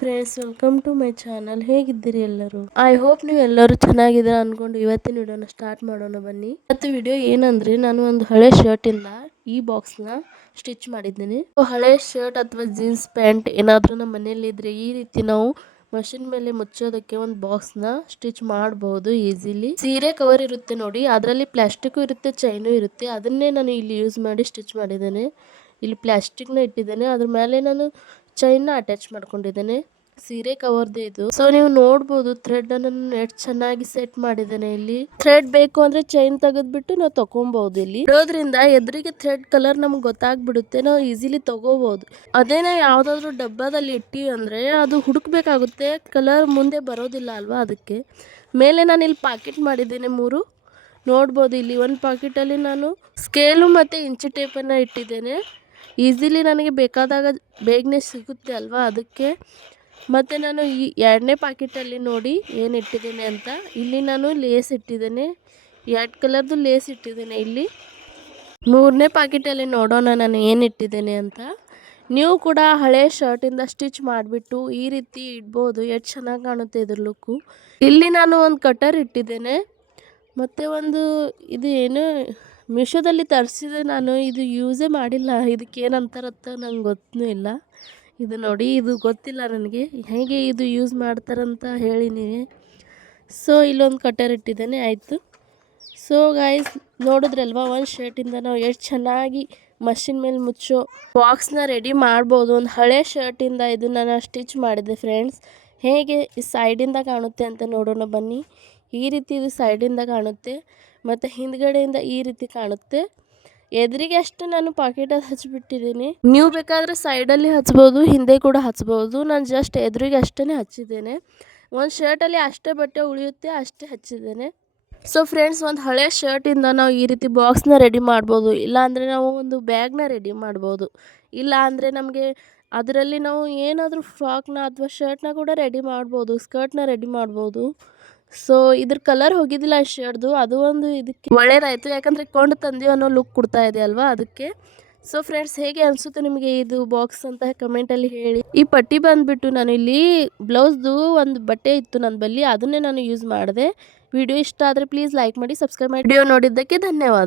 Friends welcome to my channel ಹೇಗಿದ್ದೀರಿ ಎಲ್ಲರೂ? I hope ನೀವು ಎಲ್ಲರೂ ಚೆನ್ನಾಗಿದ್ದೀರಾ ಅನ್ಕೊಂಡು ಇವತ್ತಿನ ವಿಡಿಯೋನ ಸ್ಟಾರ್ಟ್ ಮಾಡೋಣ ಬನ್ನಿ. ಮತ್ತು ವಿಡಿಯೋ ಏನಂದ್ರೆ ನಾನು ಒಂದು ಹಳೆ ಶರ್ಟ್ ಇಂದ ಈ ಬಾಕ್ಸ್ನ ಸ್ಟಿಚ್ ಮಾಡಿದ್ದೀನಿ. ಹಳೆ ಶರ್ಟ್ ಅಥವಾ ಜೀನ್ಸ್ ಪ್ಯಾಂಟ್ ಏನಾದರೂ ನಮ್ಮ ಮನೇಲಿ ಇದ್ರೆ ಈ ರೀತಿ ನಾವು ಮಷಿನ್ ಮೇಲೆ ಮುಚ್ಚೋದಕ್ಕೆ ಒಂದು ಬಾಕ್ಸ್ನ ಸ್ಟಿಚ್ ಮಾಡಬಹುದು ಈಸಿಲಿ ಸೀರೆ ಕವರ್ ಇರುತ್ತೆ ನೋಡಿ, ಅದರಲ್ಲಿ ಪ್ಲಾಸ್ಟಿಕ್ ಇರುತ್ತೆ ಚೈನು ಇರುತ್ತೆ. ಅದನ್ನೇ ನಾನು ಇಲ್ಲಿ ಯೂಸ್ ಮಾಡಿ ಸ್ಟಿಚ್ ಮಾಡಿದ್ದೇನೆ. ಇಲ್ಲಿ ಪ್ಲಾಸ್ಟಿಕ್ನ ಇಟ್ಟಿದ್ದೇನೆ. ಅದ್ರ ಮೇಲೆ ನಾನು ಚೈನ್ನ ಅಟ್ಯಾಚ್ ಮಾಡ್ಕೊಂಡಿದ್ದೇನೆ. ಸೀರೆ ಕವರ್ದೆ ಇದು. ಸೊ ನೀವು ನೋಡ್ಬೋದು ಥ್ರೆಡ್ ಅನ್ನು ಎಷ್ಟು ಚೆನ್ನಾಗಿ ಸೆಟ್ ಮಾಡಿದ್ದೇನೆ ಇಲ್ಲಿ. ಥ್ರೆಡ್ ಬೇಕು ಅಂದ್ರೆ ಚೈನ್ ತೆಗೆದ್ಬಿಟ್ಟು ನಾವು ತಗೊಬಹುದು ಇಲ್ಲಿ. ಇರೋದ್ರಿಂದ ಎದುರಿಗೆ ಥ್ರೆಡ್ ಕಲರ್ ನಮ್ಗೆ ಗೊತ್ತಾಗ್ಬಿಡುತ್ತೆ. ನಾವು ಈಸಿಲಿ ತಗೋಬಹುದು ಅದೇನೇ ಯಾವ್ದಾದ್ರು ಡಬ್ಬದಲ್ಲಿ ಇಟ್ಟಿ ಅಂದ್ರೆ ಅದು ಹುಡುಕ್ಬೇಕಾಗುತ್ತೆ. ಕಲರ್ ಮುಂದೆ ಬರೋದಿಲ್ಲ ಅಲ್ವಾ ಅದಕ್ಕೆ. ಮೇಲೆ ನಾನು ಇಲ್ಲಿ ಪಾಕೆಟ್ ಮಾಡಿದ್ದೇನೆ ಮೂರು. ನೋಡ್ಬೋದು, ಇಲ್ಲಿ ಒಂದು ಪಾಕೆಟಲ್ಲಿ ನಾನು ಸ್ಕೇಲು ಮತ್ತು ಇಂಚು ಟೇಪನ್ನು ಇಟ್ಟಿದ್ದೇನೆ. ಈಸಿಲಿ ನನಗೆ ಬೇಕಾದಾಗ ಬೇಗನೆ ಸಿಗುತ್ತೆ ಅಲ್ವಾ ಅದಕ್ಕೆ. ಮತ್ತು ನಾನು ಈ ಎರಡನೇ ಪಾಕೆಟಲ್ಲಿ ನೋಡಿ ಏನು ಇಟ್ಟಿದ್ದೇನೆ ಅಂತ. ಇಲ್ಲಿ ನಾನು ಲೇಸ್ ಇಟ್ಟಿದ್ದೇನೆ. ಎರಡು ಕಲರ್ದು ಲೇಸ್ ಇಟ್ಟಿದ್ದೇನೆ ಇಲ್ಲಿ. ಮೂರನೇ ಪಾಕೆಟಲ್ಲಿ ನೋಡೋಣ ನಾನು ಏನು ಇಟ್ಟಿದ್ದೇನೆ ಅಂತ. ನೀವು ಕೂಡ ಹಳೆ ಶರ್ಟಿಂದ ಸ್ಟಿಚ್ ಮಾಡಿಬಿಟ್ಟು ಈ ರೀತಿ ಇಡ್ಬೋದು. ಎಷ್ಟು ಚೆನ್ನಾಗಿ ಕಾಣುತ್ತೆ ಇದ್ರ ಲುಕ್ಕು ಇಲ್ಲಿ ನಾನು ಒಂದು ಕಟರ್ ಇಟ್ಟಿದ್ದೇನೆ. ಮತ್ತು ಒಂದು ಇದು ಏನು ಮೀಶೋದಲ್ಲಿ ತರಿಸಿದೆ ನಾನು ಇದು ಯೂಸೇ ಮಾಡಿಲ್ಲ. ಇದಕ್ಕೆ ಏನಂತಾರತ್ತ ನಂಗೆ ಗೊತ್ತೂ ಇಲ್ಲ. ಇದು ನೋಡಿ, ಇದು ಗೊತ್ತಿಲ್ಲ ನನಗೆ. ಹೇಗೆ ಇದು ಯೂಸ್ ಮಾಡ್ತಾರಂತ ಹೇಳಿ ನೀವೇ ಸೊ ಇಲ್ಲೊಂದು ಕಟ್ಟರ್ ಇಟ್ಟಿದ್ದೇನೆ, ಆಯಿತು. ಸೊ ಗಾಯ್ಸ್ ನೋಡಿದ್ರಲ್ವಾ, ಒಂದು ಶರ್ಟಿಂದ ನಾವು ಎಷ್ಟು ಚೆನ್ನಾಗಿ ಮಷಿನ್ ಮೇಲೆ ಮುಚ್ಚೋ ಬಾಕ್ಸ್ನ ರೆಡಿ ಮಾಡ್ಬೋದು. ಒಂದು ಹಳೆ ಶರ್ಟಿಂದ ಇದನ್ನು ನಾನು ಸ್ಟಿಚ್ ಮಾಡಿದೆ ಫ್ರೆಂಡ್ಸ್ ಹೇಗೆ ಈ ಸೈಡಿಂದ ಕಾಣುತ್ತೆ ಅಂತ ನೋಡೋಣ ಬನ್ನಿ. ಈ ರೀತಿ ಇದು ಸೈಡಿಂದ ಕಾಣುತ್ತೆ ಮತ್ತು ಹಿಂದ್ಗಡೆಯಿಂದ ಈ ರೀತಿ ಕಾಣುತ್ತೆ. ಎದುರಿಗೆ ಅಷ್ಟು ನಾನು ಪಾಕೆಟಲ್ಲಿ ಹಚ್ಚಿಬಿಟ್ಟಿದ್ದೀನಿ ನೀವು ಬೇಕಾದರೆ ಸೈಡಲ್ಲಿ ಹಚ್ಬೋದು, ಹಿಂದೆ ಕೂಡ ಹಚ್ಬೋದು. ನಾನು ಜಸ್ಟ್ ಎದುರಿಗೆ ಅಷ್ಟೇ ಹಚ್ಚಿದ್ದೇನೆ. ಒಂದು ಶರ್ಟಲ್ಲಿ ಅಷ್ಟೇ ಬಟ್ಟೆ ಉಳಿಯುತ್ತೆ, ಅಷ್ಟೇ ಹಚ್ಚಿದ್ದೇನೆ. ಸೊ ಫ್ರೆಂಡ್ಸ್ ಒಂದು ಹಳೆ ಶರ್ಟಿಂದ ನಾವು ಈ ರೀತಿ ಬಾಕ್ಸ್ನ ರೆಡಿ ಮಾಡ್ಬೋದು. ಇಲ್ಲಾಂದರೆ ನಾವು ಒಂದು ಬ್ಯಾಗ್ನ ರೆಡಿ ಮಾಡ್ಬೋದು. ಇಲ್ಲ ಅಂದರೆ ನಮಗೆ ಅದರಲ್ಲಿ ನಾವು ಏನಾದರೂ ಫ್ರಾಕ್ನ ಅಥವಾ ಶರ್ಟ್ನ ಕೂಡ ರೆಡಿ ಮಾಡ್ಬೋದು ಸ್ಕರ್ಟ್ನ ರೆಡಿ ಮಾಡ್ಬೋದು. ಸೊ ಇದ್ರ ಕಲರ್ ಹೋಗಿದ್ದಿಲ್ಲ ಶರ್ಟ್ದು ಅದು ಒಂದು ಇದಕ್ಕೆ ಒಳ್ಳೇದಾಯಿತು ಯಾಕಂದರೆ ಕೊಂಡು ತಂದೀವಿ ಅನ್ನೋ ಲುಕ್ ಕೊಡ್ತಾ ಇದೆ ಅಲ್ವಾ ಅದಕ್ಕೆ. ಸೊ ಫ್ರೆಂಡ್ಸ್ ಹೇಗೆ ಅನಿಸುತ್ತೆ ನಿಮಗೆ ಇದು ಬಾಕ್ಸ್ ಅಂತ ಕಮೆಂಟಲ್ಲಿ ಹೇಳಿ. ಈ ಪಟ್ಟಿ ಬಂದುಬಿಟ್ಟು ನಾನು ಇಲ್ಲಿ ಬ್ಲೌಸ್ದು ಒಂದು ಬಟ್ಟೆ ಇತ್ತು ನನ್ನ ಬಳಿ ಅದನ್ನೇ ನಾನು ಯೂಸ್ ಮಾಡಿದೆ. ವಿಡಿಯೋ ಇಷ್ಟ ಆದರೆ ಪ್ಲೀಸ್ ಲೈಕ್ ಮಾಡಿ ಸಬ್ಸ್ಕ್ರೈಬ್ ಮಾಡಿ. ವಿಡಿಯೋ ನೋಡಿದ್ದಕ್ಕೆ ಧನ್ಯವಾದ.